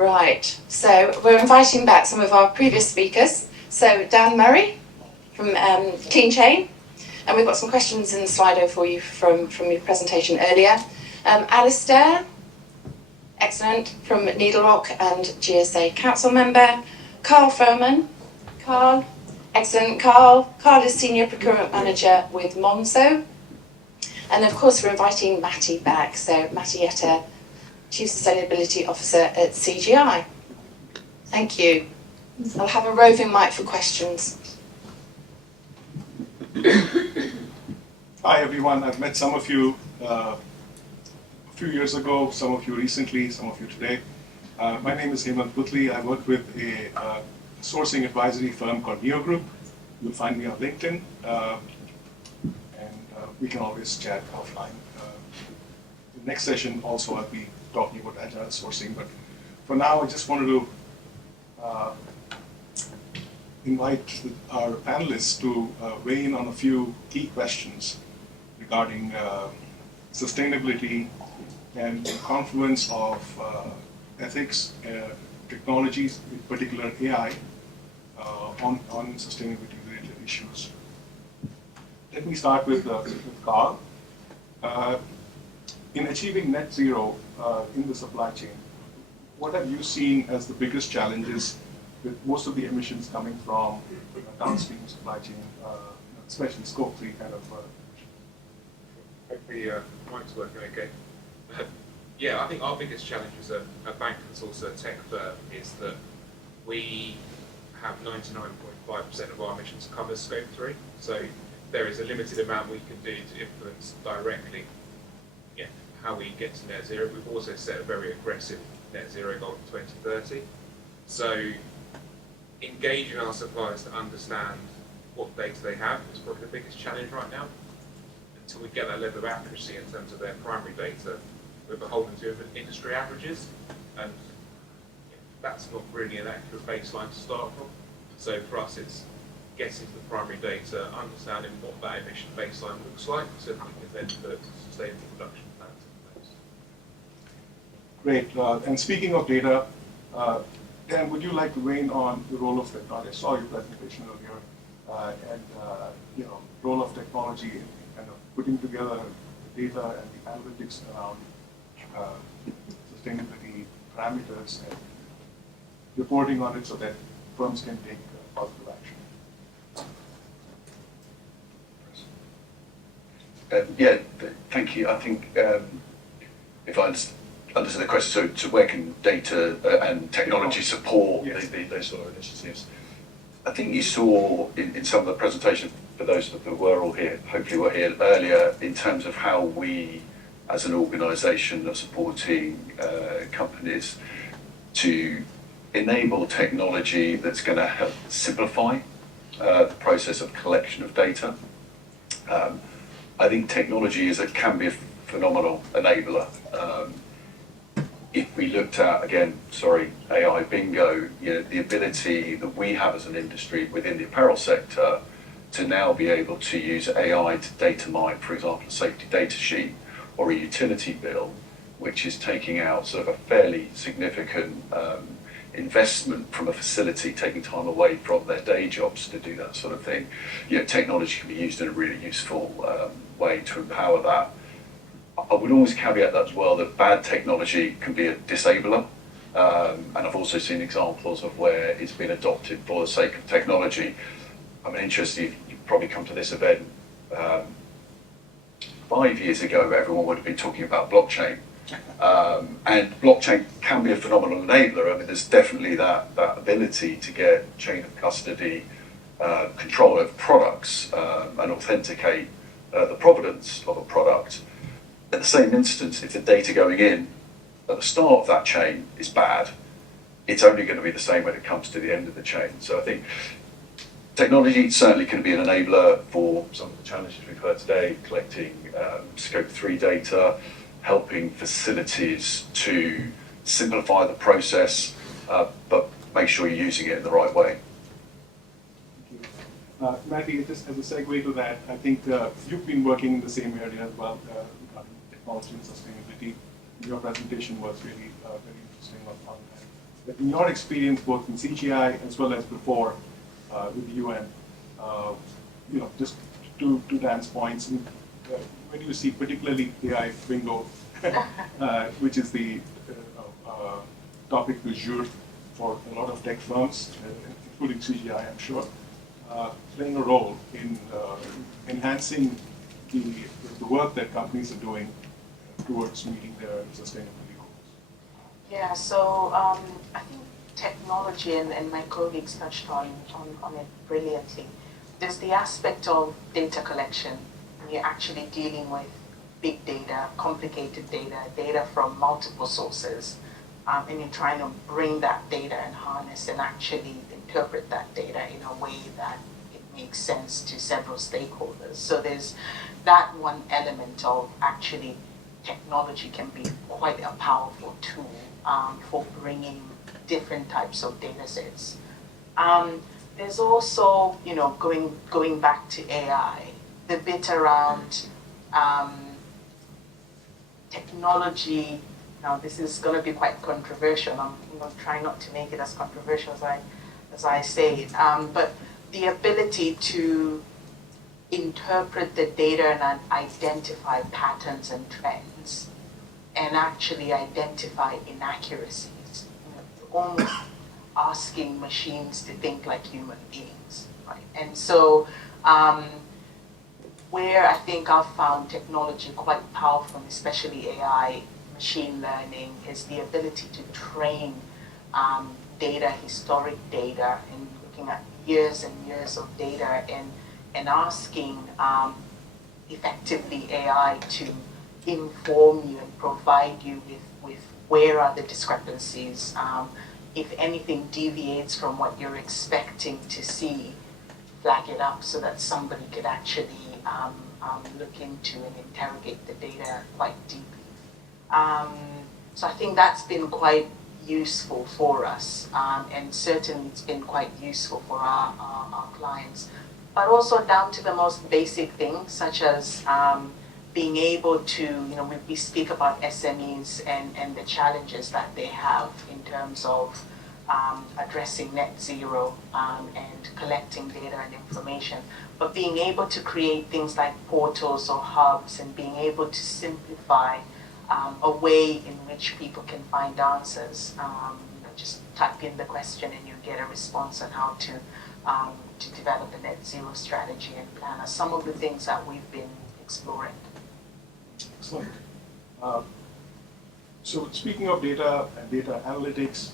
Right, so we're inviting back some of our previous speakers. So Dan Murray from Clean Chain, and we've got some questions in the Slido for you from your presentation earlier. Alistair, excellent, from Needlerock and GSA Council member. Carl Furman, Carl, excellent, Carl. Carl is Senior Procurement Manager with Monzo. And of course we're inviting Matty back, so Matty Yetta, Chief Sustainability Officer at CGI. Thank you. I'll have a roving mic for questions. Hi everyone, I've met some of you a few years ago, some of you recently, some of you today. My name is Hemant Putli. I work with a sourcing advisory firm called Neo Group. You'll find me on LinkedIn, and we can always chat offline. The next session also I'll be talking about agile sourcing, but for now I just wanted to invite our panelists to weigh in on a few key questions regarding sustainability and the confluence of ethics, technologies, in particular AI, on sustainability-related issues. Let me start with Carl. In achieving net zero in the supply chain, what have you seen as the biggest challenges with most of the emissions coming from downstream supply chain, especially Scope 3 kind of? Hopefully mic's working okay. Yeah, I think our biggest challenge as a bank that's also a tech firm is that we have 99.5% of our emissions cover Scope 3. So there is a limited amount we can do to influence directly how we get to net zero. We've also set a very aggressive net zero goal in 2030. So engaging our suppliers to understand what data they have is probably the biggest challenge right now. Until we get that level of accuracy in terms of their primary data, we're beholden to industry averages, and that's not really an accurate baseline to start from. So for us, it's getting to the primary data, understanding what that emission baseline looks like, so that we can then put sustainable production plans in place. Great. And speaking of data, Dan, would you like to weigh in on the role of technology? I saw your presentation earlier, and role of technology in kind of putting together the data and the analytics around sustainability parameters and reporting on it so that firms can take positive action. Thank you. I think if I understand the question, so where can data and technology support those sort of initiatives? I think you saw in some of the presentation, for those that were all here, hopefully were here earlier, in terms of how we as an organisation are supporting companies to enable technology that's going to help simplify the process of collection of data. I think technology can be a phenomenal enabler. If we looked at, again, AI bingo, the ability that we have as an industry within the apparel sector to now be able to use AI to data mine, for example, a safety data sheet or a utility bill, which is taking out sort of a fairly significant investment from a facility, taking time away from their day jobs to do that sort of thing. Technology can be used in a really useful way to empower that. I would always caveat that as well, that bad technology can be a disabler. And I've also seen examples of where it's been adopted for the sake of technology. I'm interested, you've probably come to this event 5 years ago, everyone would have been talking about blockchain. And blockchain can be a phenomenal enabler. I mean, there's definitely that ability to get chain of custody, control of products, and authenticate the provenance of a product. At the same instance, if the data going in at the start of that chain is bad, it's only going to be the same when it comes to the end of the chain. So I think technology certainly can be an enabler for some of the challenges we've heard today, collecting Scope 3 data, helping facilities to simplify the process, but make sure you're using it in the right way. Thank you. Matty, just as a segue to that, I think you've been working in the same area as well, regarding technology and sustainability. Your presentation was really very interesting on But in your experience, both in CGI as well as before with the UN, just to Dan's points, when you see particularly AI bingo, which is the topic du jour for a lot of tech firms, including CGI, I'm sure, playing a role in enhancing the work that companies are doing towards meeting their sustainability goals. Yeah, so I think technology, and my colleagues touched on it brilliantly. There's the aspect of data collection. You're actually dealing with big data, complicated data from multiple sources, and you're trying to bring that data and harness and actually interpret that data in a way that it makes sense to several stakeholders. So there's that one element of actually technology can be quite a powerful tool for bringing different types of data sets. There's also, going back to AI, the bit around technology. Now, this is going to be quite controversial. I'm going to try not to make it as controversial as I say it. But the ability to interpret the data and identify patterns and trends, and actually identify inaccuracies, almost asking machines to think like human beings, right? And so, where I think I've found technology quite powerful, especially AI, machine learning, is the ability to train data, historic data, and looking at years and years of data, and asking effectively AI to inform you and provide you with where are the discrepancies. If anything deviates from what you're expecting to see, flag it up so that somebody could actually look into and interrogate the data quite deeply. So I think that's been quite useful for us, and certainly it's been quite useful for our clients. But also down to the most basic things, such as being able to, we speak about SMEs and the challenges that they have in terms of addressing net zero and collecting data and information, but being able to create things like portals or hubs and being able to simplify a way in which people can find answers. Just type in the question and you get a response on how to develop a net zero strategy and plan are some of the things that we've been exploring. Excellent. So speaking of data and data analytics,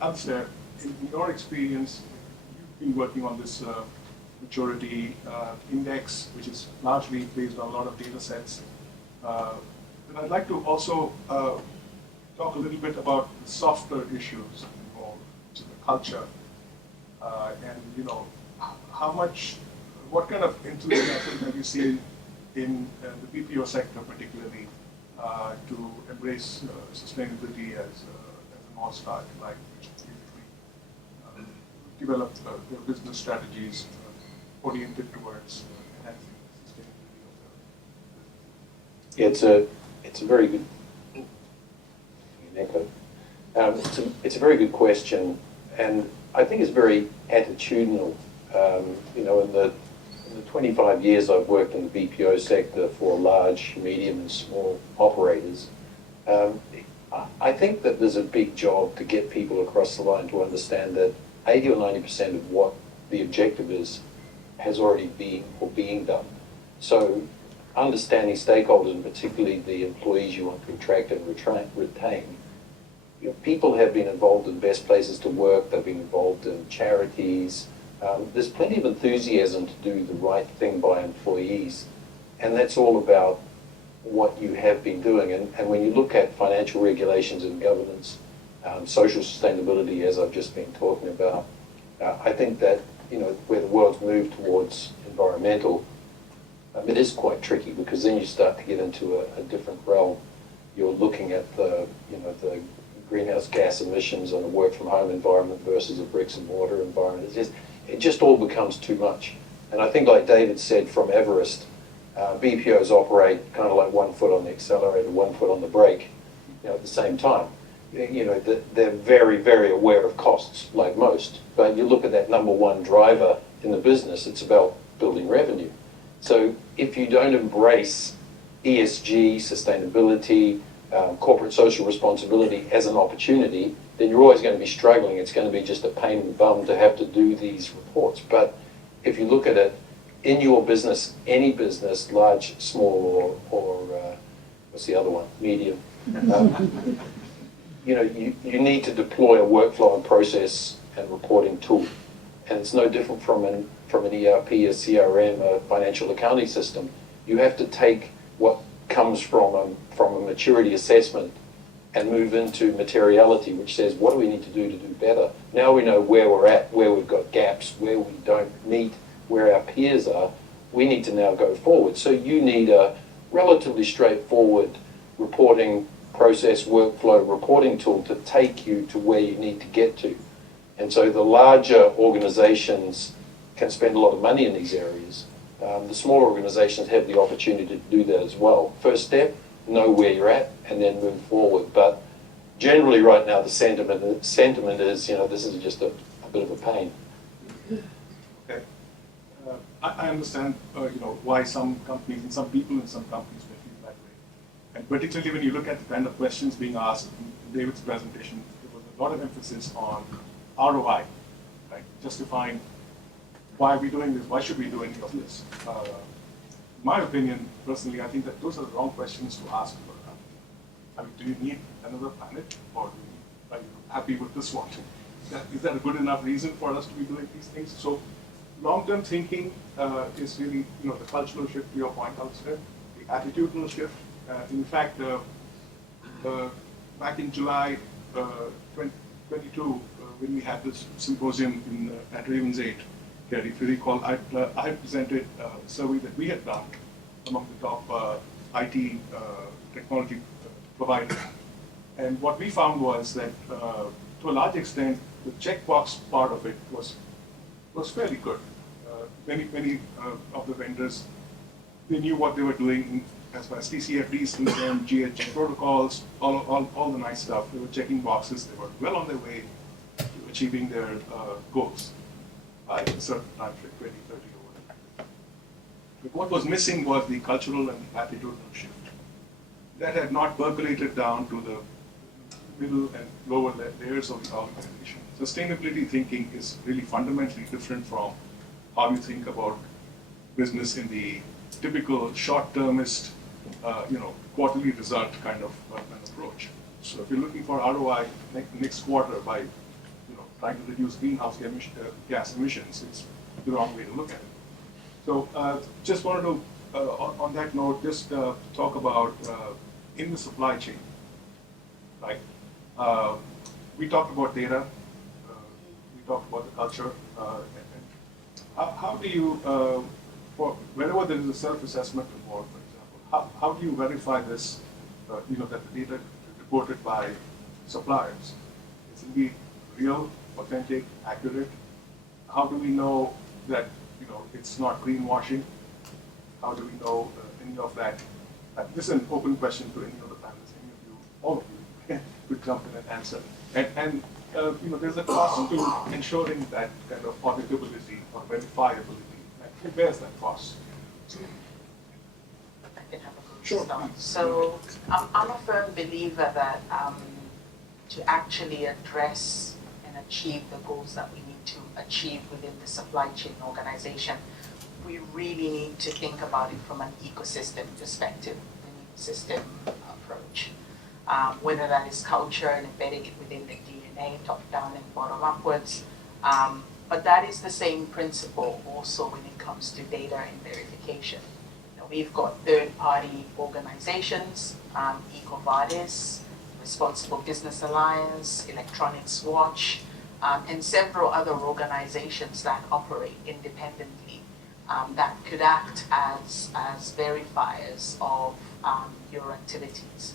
Alistair, in your experience, you've been working on this maturity index, which is largely based on a lot of data sets. But I'd like to also talk a little bit about the softer issues involved, which is the culture, and what kind of enthusiasm have you seen in the BPO sector, particularly, to embrace sustainability as a North Star, like which basically develop their business strategies oriented towards enhancing the sustainability of their. It's a very good. It's a very good question, and I think it's very attitudinal. In the 25 years I've worked in the BPO sector for large, medium, and small operators, I think that there's a big job to get people across the line to understand that 80 or 90% of what the objective is has already been or being done. So understanding stakeholders, and particularly the employees you want to attract and retain. People have been involved in best places to work, they've been involved in charities. There's plenty of enthusiasm to do the right thing by employees, and that's all about what you have been doing. And when you look at financial regulations and governance, social sustainability, as I've just been talking about, I think that where the world's moved towards environmental, it is quite tricky, because then you start to get into a different realm. You're looking at the greenhouse gas emissions on a work from home environment versus a bricks and mortar environment. It just all becomes too much. And I think, like David said from Everest, BPOs operate kind of like one foot on the accelerator, one foot on the brake, at the same time. you know, they're very, very aware of costs, like most. But you look at that number one driver in the business, it's about building revenue. So if you don't embrace ESG, sustainability, corporate social responsibility as an opportunity, then you're always going to be struggling. It's going to be just a pain in the bum to have to do these reports. But if you look at it in your business, any business, large, small, or what's the other one, medium, you know, you need to deploy a workflow and process and reporting tool. And it's no different from an ERP, a CRM, a financial accounting system. You have to take what comes from a maturity assessment and move into materiality, which says, what do we need to do better? Now we know where we're at, where we've got gaps, where we don't meet, where our peers are. We need to now go forward. So you need a relatively straightforward reporting process, workflow, reporting tool to take you to where you need to get to. And so the larger organizations can spend a lot of money in these areas. The smaller organizations have the opportunity to do that as well. First step, know where you're at and then move forward. But generally right now the sentiment is, you know, this is just a bit of a pain. Okay. I understand, you know, why some companies and some people in some companies may feel that way. And particularly when you look at the kind of questions being asked in David's presentation, there was a lot of emphasis on ROI, right? Justifying why are we doing this? Why should we do any of this? In my opinion, personally, I think that those are the wrong questions to ask for a company. I mean, do you need another planet, or are you happy with this one? Is that a good enough reason for us to be doing these things? So, long-term thinking is really, you know, the cultural shift to your point, Alistair, the attitudinal shift. In fact, back in July 2022, when we had this symposium at Ravens 8, Gary, if you recall, I presented a survey that we had done among the top IT technology providers. And what we found was that, to a large extent, the checkbox part of it was fairly good. Many of the vendors, they knew what they were doing as far as TCFDs concerned, GHG protocols, all the nice stuff. They were checking boxes. They were well on their way to achieving their goals by a certain time frame, 2030 or whatever. But what was missing was the cultural and attitudinal shift. That had not percolated down to the middle and lower layers of the organization. Sustainability thinking is really fundamentally different from how you think about business in the typical short-termist, you know, quarterly result kind of an approach. So if you're looking for ROI next quarter by, you know, trying to reduce greenhouse gas emissions, it's the wrong way to look at it. So just wanted to, on that note, just talk about in the supply chain, right? We talked about data, we talked about the culture, and how do you, for whenever there is a self-assessment report, for example, how do you verify this, you know, that the data reported by suppliers is indeed real, authentic, accurate? How do we know that, you know, it's not greenwashing? How do we know any of that? This is an open question to any of the panelists, any of you, all of you, could jump in and answer. And you know, there's a cost to ensuring that kind of auditability or verifiability. And who bears that cost? I can have a Sure. start. So I'm a firm believer that to actually address and achieve the goals that we need to achieve within the supply chain organization, we really need to think about it from an ecosystem perspective, an ecosystem approach. Whether that is culture and embedding it within the DNA, top down and bottom upwards. But that is the same principle also when it comes to data and verification. You know, we've got third-party organizations, EcoVadis, Responsible Business Alliance, Electronics Watch, and several other organizations that operate independently that could act as verifiers of your activities.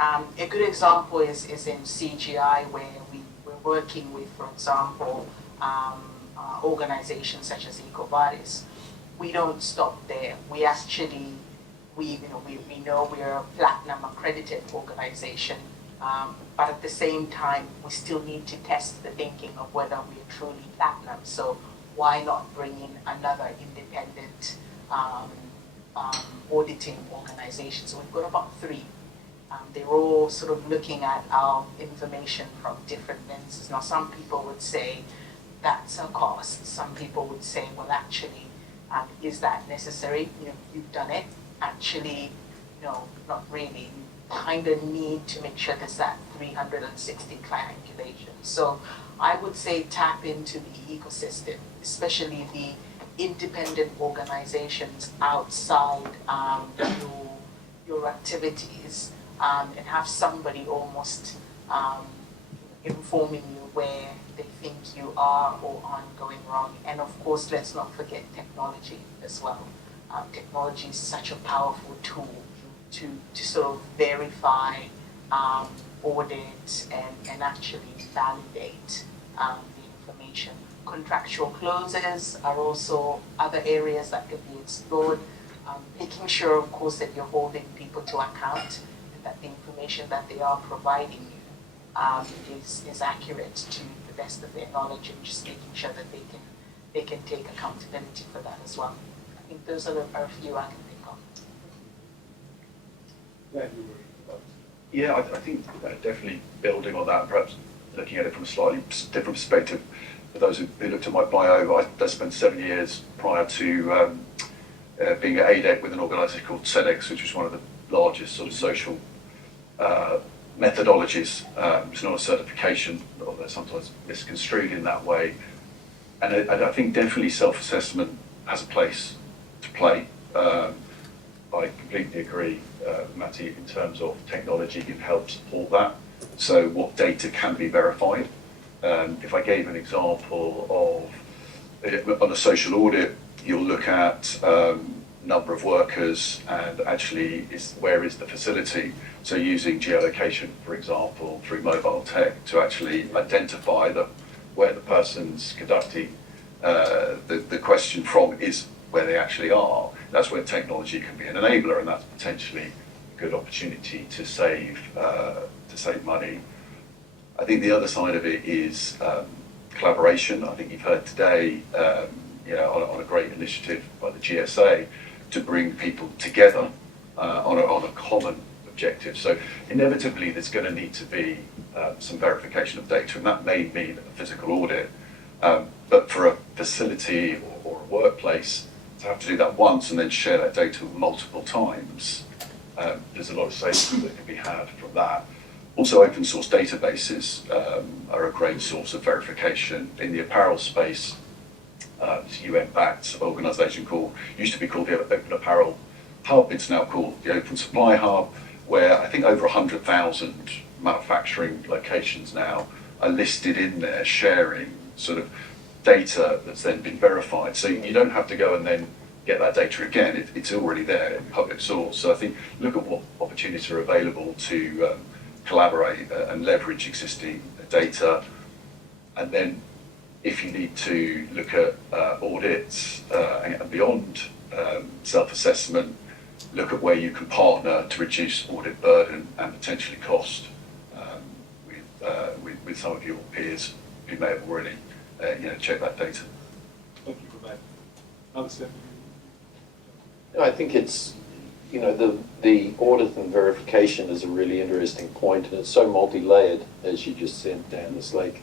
A good example is in CGI, where we're working with, for example, organizations such as EcoVadis. We don't stop there. We actually, we know we're a platinum accredited organization But at the same time, we still need to test the thinking of whether we're truly platinum. So why not bring in another independent auditing organization? So we've got about 3. They're all sort of looking at our information from different lenses. Now, some people would say that's a cost. Some people would say, well, actually, is that necessary? You know, you've done it. Actually, no, not really. You kind of need to make sure there's that 360 triangulation. So I would say tap into the ecosystem, especially the independent organizations outside your activities, and have somebody almost informing you where they think you are or aren't going wrong. And of course, let's not forget technology as well. Technology is such a powerful tool to sort of verify, audit, and actually validate the information. Contractual clauses are also other areas that could be explored. Making sure, of course, that you're holding people to account and that the information that they are providing you is accurate to the best of their knowledge, and just making sure that they can take accountability for that as well. I think those are a few I can think of. Yeah, I think definitely building on that, perhaps looking at it from a slightly different perspective. For those who looked at my bio, I spent 7 years prior to being at ADEC with an organisation called CEDEX, which was one of the largest sort of social methodologies. It's not a certification, although sometimes misconstrued in that way. And I think definitely self-assessment has a place to play. I completely agree, Matty, in terms of technology can help support that. So what data can be verified. If I gave an example of, on a social audit, you'll look at number of workers and actually where is the facility. So using geolocation, for example, through mobile tech to actually identify where the person's conducting the question from is where they actually are. That's where technology can be an enabler, and that's potentially a good opportunity to save money. I think the other side of it is collaboration. I think you've heard today, on a great initiative by the GSA to bring people together on a common objective. So inevitably, there's going to need to be some verification of data, and that may mean a physical audit. But for a facility or a workplace to have to do that once and then share that data multiple times, there's a lot of savings that can be had from that. Also, open source databases are a great source of verification. In the apparel space, this UN-backed organisation used to be called the Open Apparel Hub. It's now called the Open Supply Hub, where I think over 100,000 manufacturing locations now are listed in there, sharing sort of data that's then been verified. So you don't have to go and then get that data again. It's already there in public source. So I think look at what opportunities are available to collaborate and leverage existing data. And then if you need to look at audits and beyond self-assessment, look at where you can partner to reduce audit burden and potentially cost with some of your peers who may have already checked that data. Thank you for that. Understand? I think it's, the audit and verification is a really interesting point, and it's so multi-layered, as you just said, Dan. It's like,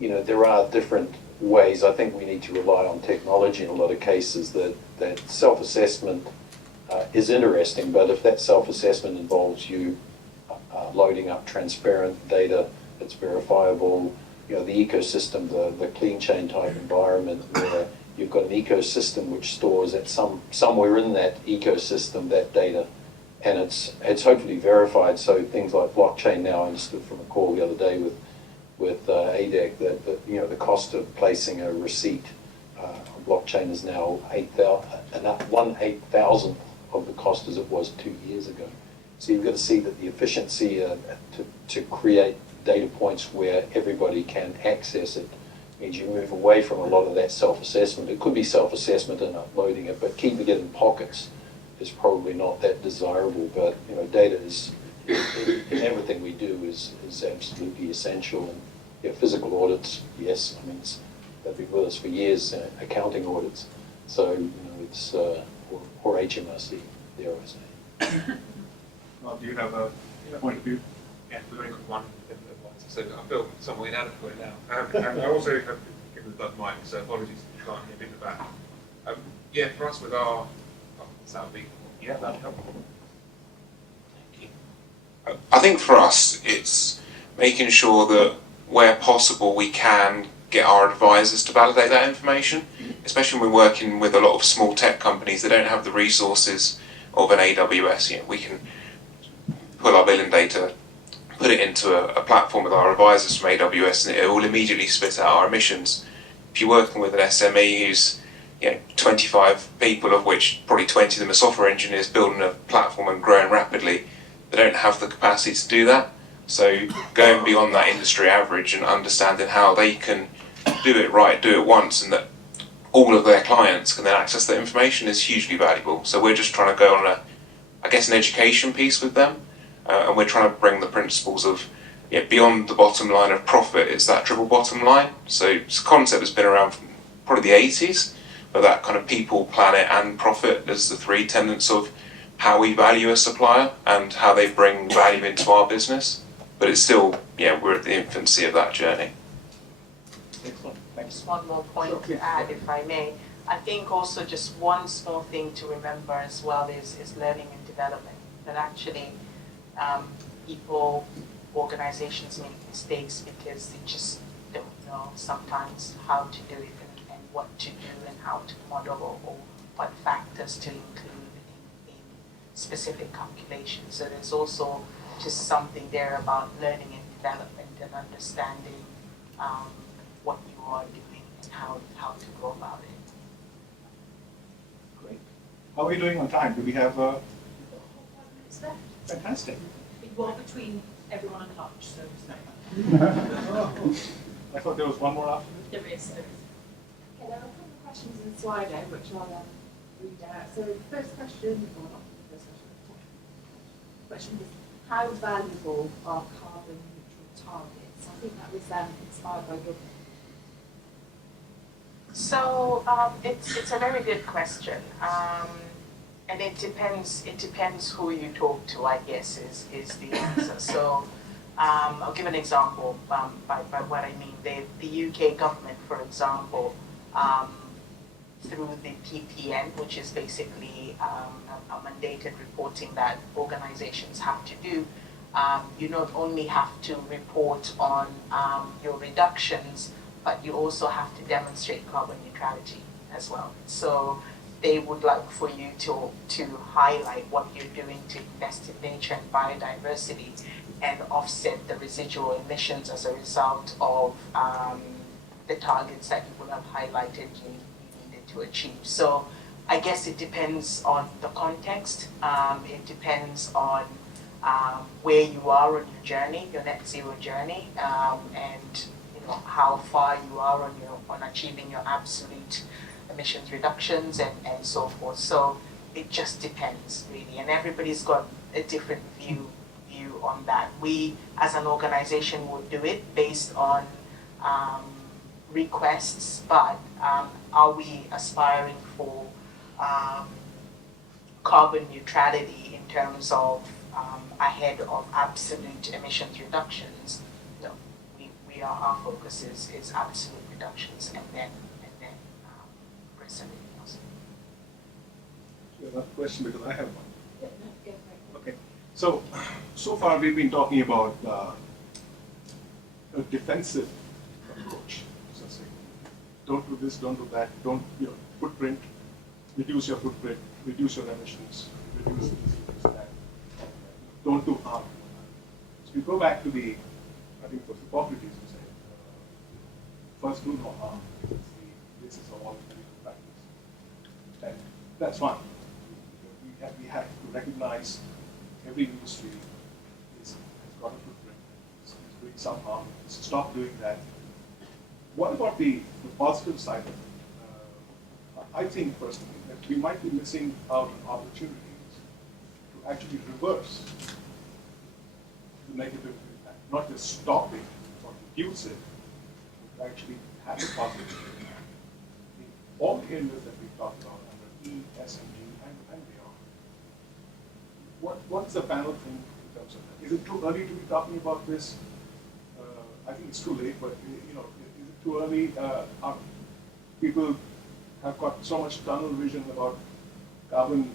there are different ways. I think we need to rely on technology in a lot of cases. That self-assessment is interesting, but if that self-assessment involves you loading up transparent data that's verifiable, the ecosystem, the clean chain type environment where you've got an ecosystem which stores at somewhere in that ecosystem that data, and it's hopefully verified. So things like blockchain now, I understood from a call the other day with ADEC that the cost of placing a receipt on blockchain is now 1/8,000th of the cost as it was 2 years ago. So you've got to see that the efficiency to create data points where everybody can access it means you move away from a lot of that self-assessment. It could be self-assessment and uploading it, but keeping it in pockets is probably not that desirable. But data is in everything we do is absolutely essential. And yeah, physical audits, yes, I mean, they've been with us for years, accounting audits. So, you know, it's, or HMRC, dare I say. Do you have a point of view? Yeah, we've only got one advisor, so I feel somewhat inadequate now. And I also have given the blood mic, so apologies if you can't hear me in the back. Yeah, for us with our, that would be, yeah, that would help. Thank you. I think for us, it's making sure that where possible we can get our advisors to validate that information, especially when we're working with a lot of small tech companies that don't have the resources of an AWS. You know, we can pull our billing data, put it into a platform with our advisors from AWS, and it will immediately spit out our emissions. If you're working with an SME who's 25 people, of which probably 20 of them are software engineers building a platform and growing rapidly, they don't have the capacity to do that. So going beyond that industry average and understanding how they can do it right, do it once, and that all of their clients can then access that information is hugely valuable. So we're just trying to go on an education piece with them, and we're trying to bring the principles of beyond the bottom line of profit. It's that triple bottom line. So it's a concept that's been around from probably the 80s, but that kind of people, planet, and profit as the three tenets of how we value a supplier and how they bring value into our business. But it's still, we're at the infancy of that journey. Excellent. Thanks. Just one more point to add, if I may. I think also just one small thing to remember as well is learning and development. That actually people, organizations make mistakes because they just don't know sometimes how to do it and what to do and how to model or what factors to include in specific calculations. So there's also just something there about learning and development and understanding what you are doing and how to go about it. Great. How are we doing on time? Do we have a... It's left. Fantastic. We walk between everyone and lunch, so it's not I thought there was one more after this. there is. Okay, there are a couple of questions in Slido which I'll read out. So the first question, or not the first question is, how valuable are carbon neutral targets? I think that was inspired by your... So it's a very good question, and it depends who you talk to, I guess, is the answer. So I'll give an example by what I mean. The UK government, for example, through the PPN, which is basically a mandated reporting that organizations have to do, you not only have to report on your reductions, but you also have to demonstrate carbon neutrality as well. So they would like for you to highlight what you're doing to invest in nature and biodiversity and offset the residual emissions as a result of the targets that you would have highlighted you needed to achieve. So I guess it depends on the context. It depends on where you are on your journey, your net zero journey, and how far you are on achieving your absolute emissions reductions and so forth. So it just depends really, and everybody's got a different view on that. We as an organization would do it based on requests, but are we aspiring for carbon neutrality in terms of ahead of absolute emissions reductions? No, our focus is absolute reductions and then rest everything else. You have another question because I have one. Okay. So far we've been talking about a defensive approach. So say, don't do this, don't do that, don't footprint, reduce your footprint, reduce your emissions, reduce this, that. Don't do harm. So we go back to I think it was Hippocrates who said, first do no harm. This is all legal practice. And that's fine. We have to recognize every industry has got a footprint. It's doing some harm. So stop doing that. What about the positive side of it? I think personally that we might be missing out on opportunities to actually reverse negative impact, not just stopping or reduce it, but actually have a positive impact. In all the areas that we talked about under E, S, and G, and beyond. What's the panel think in terms of that? Is it too early to be talking about this? I think it's too late, but you know, is it too early? People have got so much tunnel vision about carbon,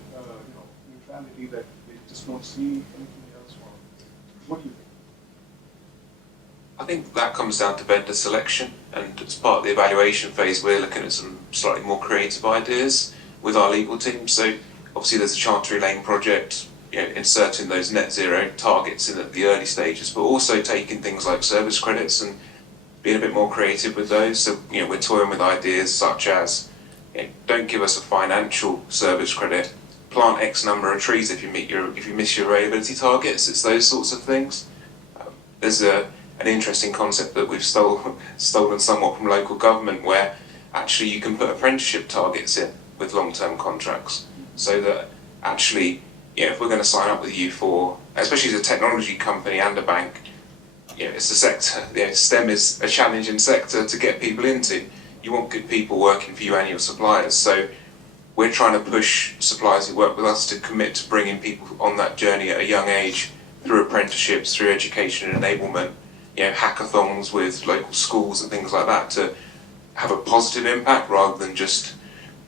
neutrality that they just don't see anything else. What do you think? I think that comes down to vendor selection, and as part of the evaluation phase, we're looking at some slightly more creative ideas with our legal team. So obviously there's a Chancery Lane project, inserting those net zero targets in at the early stages, but also taking things like service credits and being a bit more creative with those. So we're toying with ideas such as, don't give us a financial service credit, plant X number of trees if you miss your availability targets. It's those sorts of things. There's an interesting concept that we've stolen somewhat from local government, where actually you can put apprenticeship targets in with long-term contracts, so that actually, if we're going to sign up with you for, especially as a technology company and a bank, it's a sector. STEM is a challenging sector to get people into. You want good people working for you and your suppliers. So we're trying to push suppliers who work with us to commit to bringing people on that journey at a young age through apprenticeships, through education and enablement, hackathons with local schools and things like that, to have a positive impact rather than just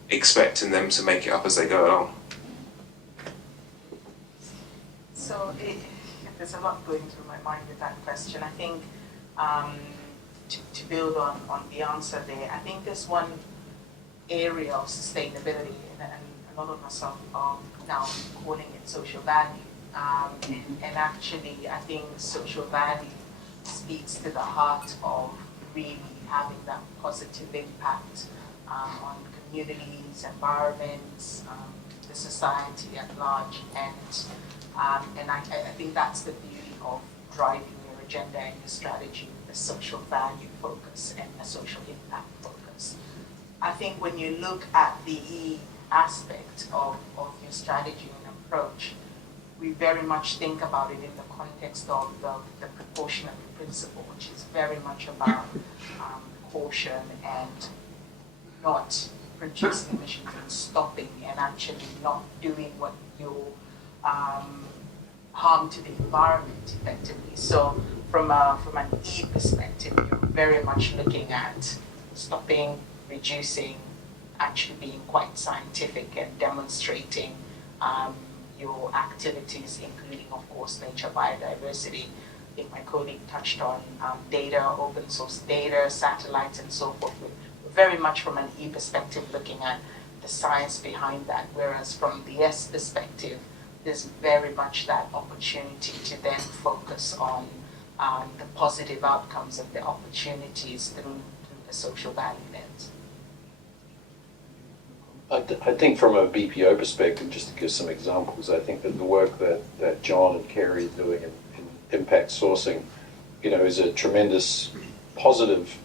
expecting them to make it up as they go along. So there's a lot going through my mind with that question. I think to build on the answer there, I think there's one area of sustainability, and a lot of us are now calling it social value. And actually, I think social value speaks to the heart of really having that positive impact on communities, environments, the society at large. And I think that's the beauty of driving your agenda and your strategy with a social value focus and a social impact focus. I think when you look at the E aspect of your strategy and approach, we very much think about it in the context of the proportionate principle, which is very much about caution and not producing emissions and stopping and actually not doing what you harm to the environment effectively. So from an E perspective, you're very much looking at stopping, reducing, actually being quite scientific and demonstrating your activities, including, of course, nature, biodiversity. I think my colleague touched on data, open source data, satellites, and so forth. We're very much from an E perspective looking at the science behind that, whereas from the S perspective, there's very much that opportunity to then focus on the positive outcomes of the opportunities through the social value lens. I think from a BPO perspective, just to give some examples, I think that the work that John and Kerry are doing in impact sourcing, is a tremendous positive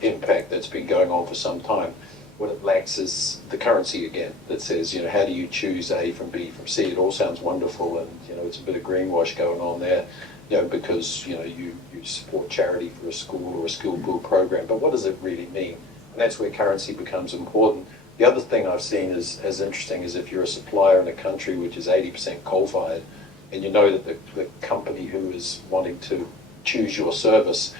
impact that's been going on for some time. What it lacks is the currency again that says, how do you choose A from B from C? It all sounds wonderful, and it's a bit of greenwash going on there, because you support charity for a school or a skill pool program, but what does it really mean? And that's where currency becomes important. The other thing I've seen is as interesting is if you're a supplier in a country which is 80% coal-fired, and you know that the company who is wanting to choose your service,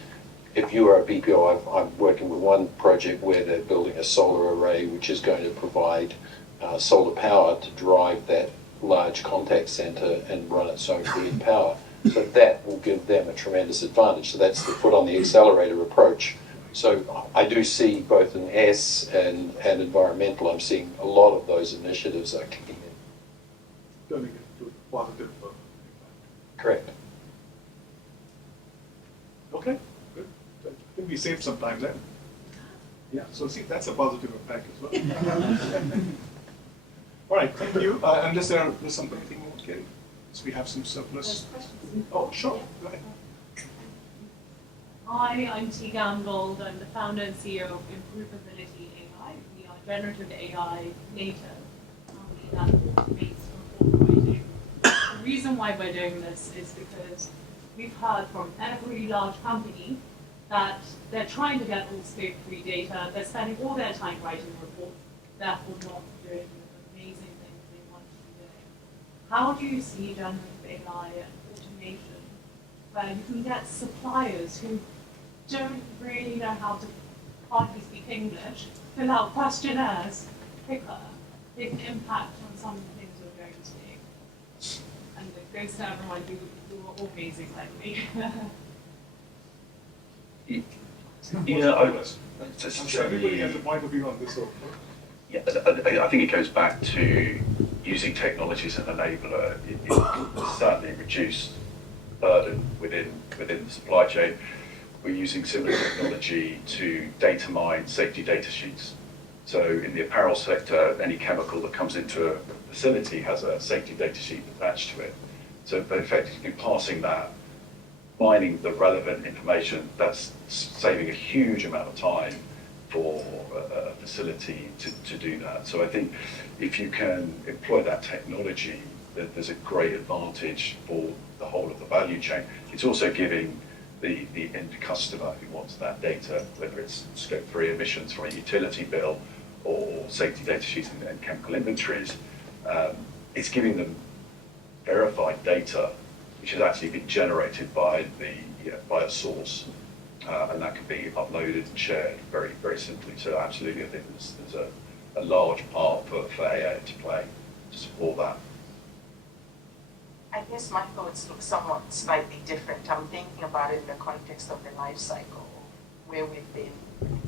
if you are a BPO, I'm working with one project where they're building a solar array which is going to provide solar power to drive that large contact center and run its own green power. So that will give them a tremendous advantage. So that's the foot on the accelerator approach. So I do see both in S and environmental, I'm seeing a lot of those initiatives are kicking in. Turning it to a positive impact. Correct. Okay, good. I think we saved some time there. Yeah, so see, that's a positive impact as well. All right, thank you. Unless there's anything more, Kerry? So we have some surplus. Oh, sure, go ahead. Hi, I'm T. Gambold. I'm the founder and CEO of Improvability AI. We are generative AI native. We have based on what we're doing. The reason why we're doing this is because we've heard from every large company that they're trying to get all Scope 3 data, they're spending all their time writing reports, therefore not doing the amazing things they want to be doing. How do you see generative AI and automation, where you can get suppliers who don't really know how to hardly speak English, fill out questionnaires quicker, big impact on some of the things you're going to do? And it goes to everyone who are amazing like me. Everybody has a point of view on this. Yeah, I think it goes back to using technology as an enabler. It certainly reduced the burden within the supply chain. We're using similar technology to data mine safety data sheets. So in the apparel sector, any chemical that comes into a facility has a safety data sheet attached to it. So by effectively passing that, mining the relevant information, that's saving a huge amount of time for a facility to do that. So I think if you can employ that technology, there's a great advantage for the whole of the value chain. It's also giving the end customer who wants that data, whether it's Scope 3 emissions from a utility bill or safety data sheets and chemical inventories, it's giving them verified data which has actually been generated by a source, and that can be uploaded and shared very, very simply. So absolutely, I think there's a large part for AI to play to support that. I guess my thoughts look somewhat slightly different. I'm thinking about it in the context of the life cycle, where we've been,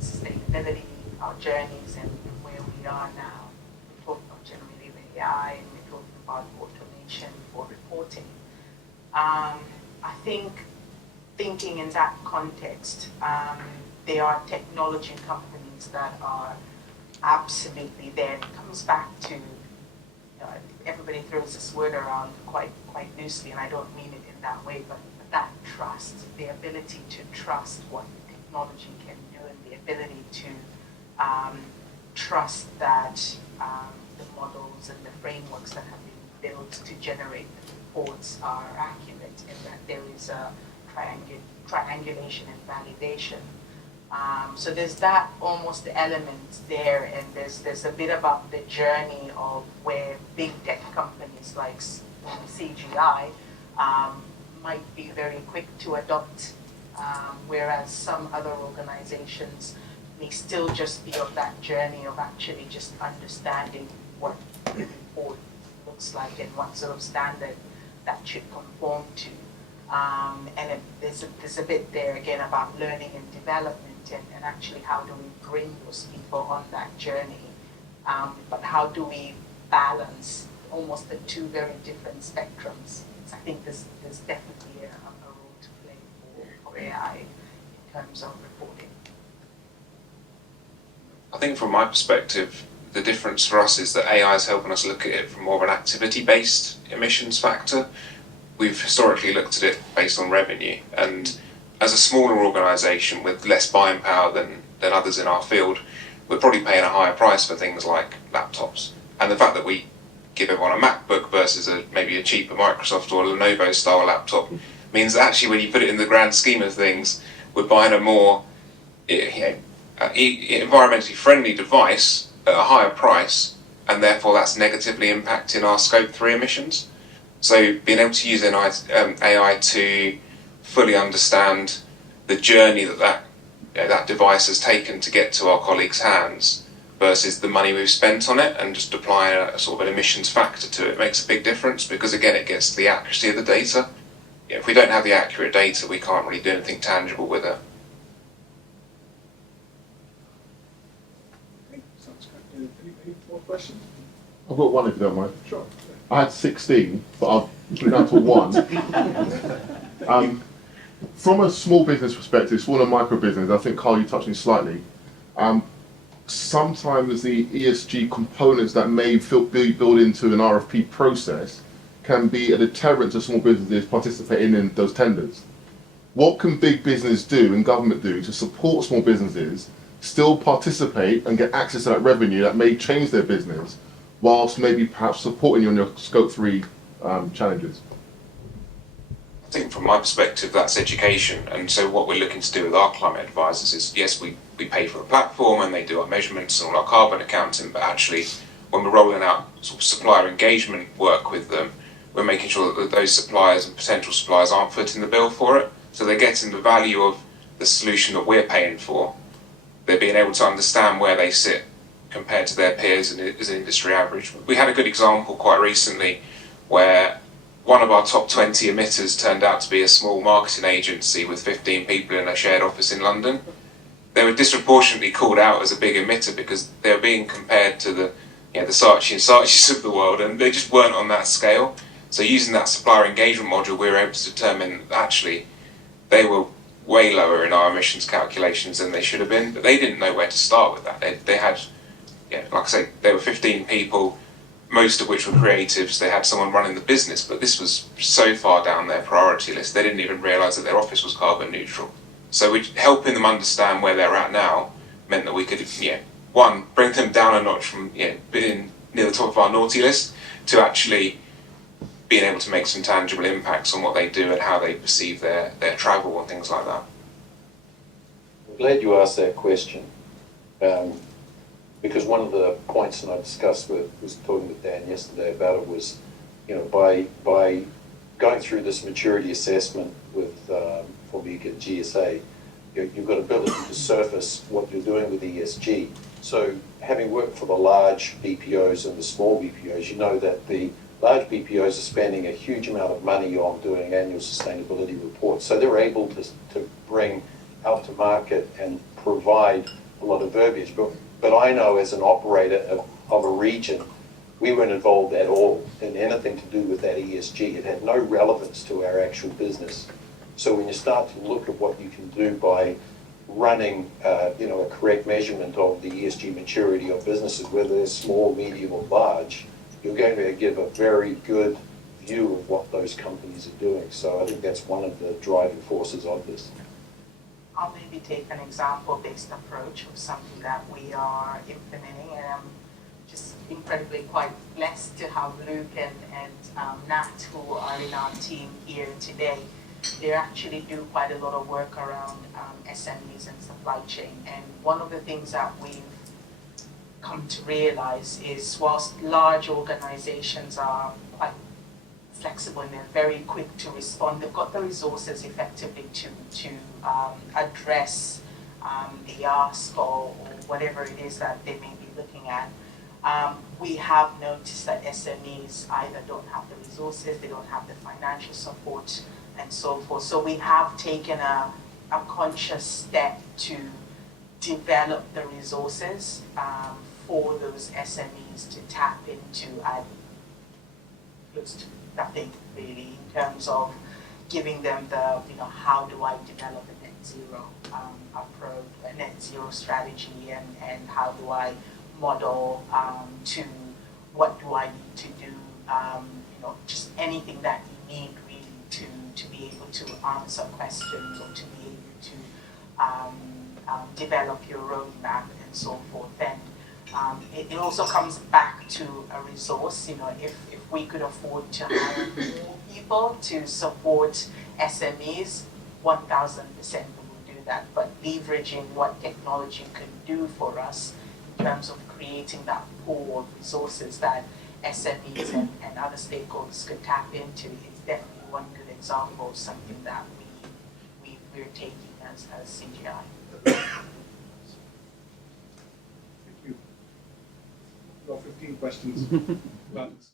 sustainability, our journeys, and where we are now. We're talking about generative AI, and we're talking about automation for reporting. I think thinking in that context, there are technology companies that are absolutely there. It comes back to, everybody throws this word around quite loosely, and I don't mean it in that way, but that trust, the ability to trust what technology can do, and the ability to trust that the models and the frameworks that have been built to generate the reports are accurate, and that there is a triangulation and validation. So there's that almost element there, and there's a bit about the journey of where big tech companies like CGI might be very quick to adopt, whereas some other organizations may still just be of that journey of actually just understanding what the report looks like and what sort of standard that should conform to. And there's a bit there again about learning and development, and actually how do we bring those people on that journey, but how do we balance almost the two very different spectrums. So I think there's definitely a role to play for AI in terms of reporting. I think from my perspective, the difference for us is that AI is helping us look at it from more of an activity-based emissions factor. We've historically looked at it based on revenue, and as a smaller organisation with less buying power than others in our field, we're probably paying a higher price for things like laptops. And the fact that we give everyone a MacBook versus maybe a cheaper Microsoft or Lenovo style laptop means that actually when you put it in the grand scheme of things, we're buying a more environmentally friendly device at a higher price, and therefore that's negatively impacting our Scope 3 emissions. So being able to use AI to fully understand the journey that device has taken to get to our colleagues' hands versus the money we've spent on it, and just applying a sort of an emissions factor to it makes a big difference, because again it gets to the accuracy of the data. If we don't have the accurate data, we can't really do anything tangible with it. Okay, sounds good. Any more questions? I've got one if you don't mind. Sure. I had 16, but I've put it down to one. From a small business perspective, small and micro business, I think, Carl, you touched on it slightly. Sometimes the ESG components that may be built into an RFP process can be a deterrent to small businesses participating in those tenders. What can big business do and government do to support small businesses still participate and get access to that revenue that may change their business, whilst maybe perhaps supporting you on your Scope 3 challenges? think from my perspective, that's education. And so what we're looking to do with our climate advisors is, yes, we pay for a platform and they do our measurements and all our carbon accounting, but actually when we're rolling out sort of supplier engagement work with them, we're making sure that those suppliers and potential suppliers aren't footing the bill for it. So they're getting the value of the solution that we're paying for. They're being able to understand where they sit compared to their peers and as an industry average. We had a good example quite recently where one of our top 20 emitters turned out to be a small marketing agency with 15 people in a shared office in London. They were disproportionately called out as a big emitter because they were being compared to the Saatchi and Saatchis of the world, and they just weren't on that scale. So using that supplier engagement module, we were able to determine that actually they were way lower in our emissions calculations than they should have been, but they didn't know where to start with that. They had, like I say, there were 15 people, most of which were creatives. They had someone running the business, but this was so far down their priority list, they didn't even realise that their office was carbon neutral. So helping them understand where they're at now meant that we could, one, bring them down a notch from being near the top of our naughty list to actually being able to make some tangible impacts on what they do and how they perceive their travel and things like that. I'm glad you asked that question, because one of the points that I discussed was talking with Dan yesterday about it was, by going through this maturity assessment with Formica and GSA, you've got ability to surface what you're doing with ESG. So having worked for the large BPOs and the small BPOs, you know that the large BPOs are spending a huge amount of money on doing annual sustainability reports. So they're able to bring out to market and provide a lot of verbiage. But I know as an operator of a region, we weren't involved at all in anything to do with that ESG. It had no relevance to our actual business. So when you start to look at what you can do by running a correct measurement of the ESG maturity of businesses, whether they're small, medium or large, you're going to give a very good view of what those companies are doing. So I think that's one of the driving forces of this. I'll maybe take an example-based approach of something that we are implementing, and I'm just incredibly quite blessed to have Luke and Nat, who are in our team here today. They actually do quite a lot of work around SMEs and supply chain, and one of the things that we've come to realize is whilst large organizations are quite flexible and they're very quick to respond, they've got the resources effectively to address the ask or whatever it is that they may be looking at. We have noticed that SMEs either don't have the resources, they don't have the financial support and so forth. So we have taken a conscious step to develop the resources for those SMEs to tap into at close to nothing really, in terms of giving them the, how do I develop a net zero approach, a net zero strategy, and how do I model to what do I need to do, just anything that you need really to be able to answer questions or to be able to develop your roadmap and so forth. And it also comes back to a resource. If we could afford to hire more people to support SMEs, 1000% we would do that. But leveraging what technology can do for us in terms of creating that pool of resources that SMEs and other stakeholders could tap into is definitely one good example of something that we're taking as CGI. Thank you. About 15 questions about this.